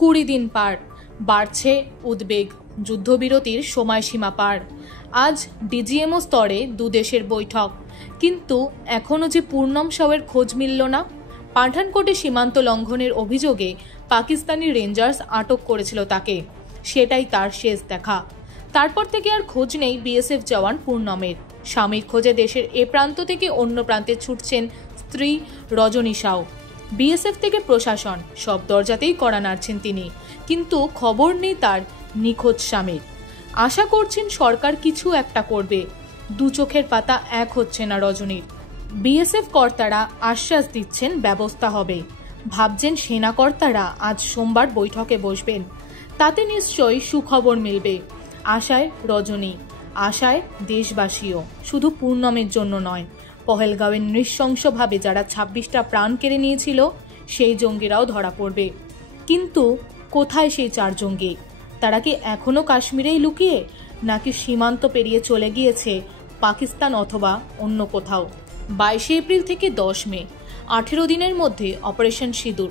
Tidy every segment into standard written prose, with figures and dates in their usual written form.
20 দিন পার, বাড়ছে উদ্বেগ, যুদ্ধবিরতির সময়সীমা পার। আজ ডিজিএমও স্তরে দুদেশের বৈঠক, কিন্তু এখনও যে পূর্ণম সাওয়ের খোঁজ মিলল না। পাঠানকোটে সীমান্ত লঙ্ঘনের অভিযোগে পাকিস্তানি রেঞ্জার্স আটক করেছিল তাকে, সেটাই তার শেষ দেখা। তারপর থেকে আর খোঁজ নেই বিএসএফ জওয়ান পূর্ণমের। স্বামীর খোঁজে দেশের এ প্রান্ত থেকে অন্য প্রান্তে ছুটছেন স্ত্রী রজনী সাউ। বিএসএফ থেকে প্রশাসন, সব দরজাতেই কড়া নাড়ছেন তিনি, কিন্তু খবর নেই তার নিখোঁজ স্বামীর। আশা করছেন সরকার কিছু একটা করবে, দু চোখের পাতা এক হচ্ছে না রজনীর। বিএসএফ কর্তারা আশ্বাস দিচ্ছেন ব্যবস্থা হবে, ভাবছেন সেনা কর্তারা আজ সোমবার বৈঠকে বসবেন, তাতে নিশ্চয়ই সুখবর মিলবে। আশায় রজনী, আশায় দেশবাসীও, শুধু পূর্ণমের জন্য নয়। পহেলগাঁওয়ে নৃশংসভাবে যারা 26টা প্রাণ কেড়ে নিয়েছিল সেই জঙ্গিরাও ধরা পড়বে। কিন্তু কোথায় সেই 4 জঙ্গি? তারা কি এখনো কাশ্মীরেই লুকিয়ে, নাকি সীমান্ত পেরিয়ে চলে গিয়েছে পাকিস্তান অথবা অন্য কোথাও? 22 এপ্রিল থেকে 10 মে, 18 দিনের মধ্যে অপারেশন সিঁদুর,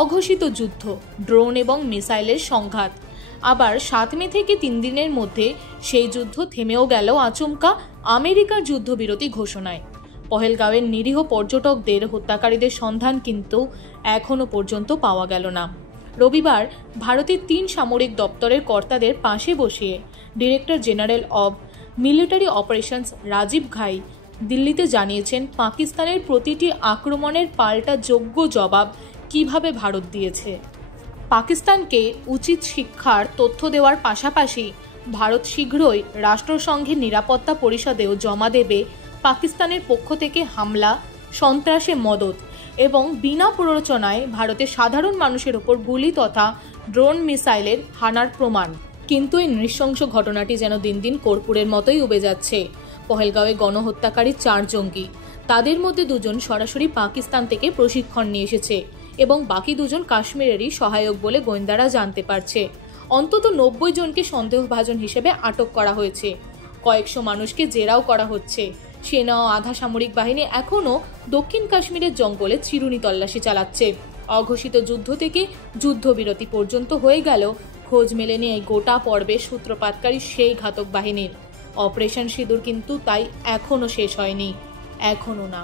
অঘোষিত যুদ্ধ, ড্রোন এবং মিসাইলের সংঘাত। আবার 7 মে থেকে 3 দিনের মধ্যে সেই যুদ্ধ থেমেও গেল আচমকা আমেরিকার যুদ্ধবিরতি ঘোষণায়। পহেলগাঁওয়ের নিরীহ পর্যটকদের হত্যাকারীদের সন্ধান কিন্তু এখনো পর্যন্ত পাওয়া গেল না। রবিবার ভারতের 3 সামরিক দপ্তরের কর্তাদের পাশে বসিয়ে director general of military operations Rajeev Ghai দিল্লিতে জানিয়েছেন পাকিস্তানের প্রতিটি আক্রমণের পাল্টা যোগ্য জবাব কিভাবে ভারত দিয়েছে। পাকিস্তানকে উচিত শিক্ষার তথ্য দেওয়ার পাশাপাশি ভারত শীঘ্রই রাষ্ট্রসংঘের নিরাপত্তা পরিষদেও জমা দেবে পাকিস্তানের পক্ষ থেকে হামলা, সন্ত্রাসে মদত এবং বিনা প্ররোচনায় ভারতের সাধারণ মানুষের ওপর গুলি তথা ড্রোন মিসাইলের হানার প্রমাণ। কিন্তু এই নৃশংস ঘটনাটি যেন দিন দিন কর্পূরের মতোই উবে যাচ্ছে। পহেলগাঁওয়ে গণহত্যাকারী 4 জঙ্গি, তাদের মধ্যে 2 জন সরাসরি পাকিস্তান থেকে প্রশিক্ষণ নিয়ে এসেছে এবং বাকি 2 জন কাশ্মীরেরই সহায়ক বলে গোয়েন্দারা জানতে পারছে। অন্তত 90 জনকে সন্দেহভাজন হিসেবে আটক করা হয়েছে, কয়েকশো মানুষকে জেরাও করা হচ্ছে। সেনা ও আধা সামরিক বাহিনী এখনও দক্ষিণ কাশ্মীরের জঙ্গলে চিরুনি তল্লাশি চালাচ্ছে। অঘোষিত যুদ্ধ থেকে যুদ্ধবিরতি পর্যন্ত হয়ে গেল, খোঁজ মেলেনি এই গোটা পর্বের সূত্রপাতকারী সেই ঘাতক বাহিনীর। অপারেশন সিঁদুর কিন্তু তাই এখনও শেষ হয়নি, এখনও না।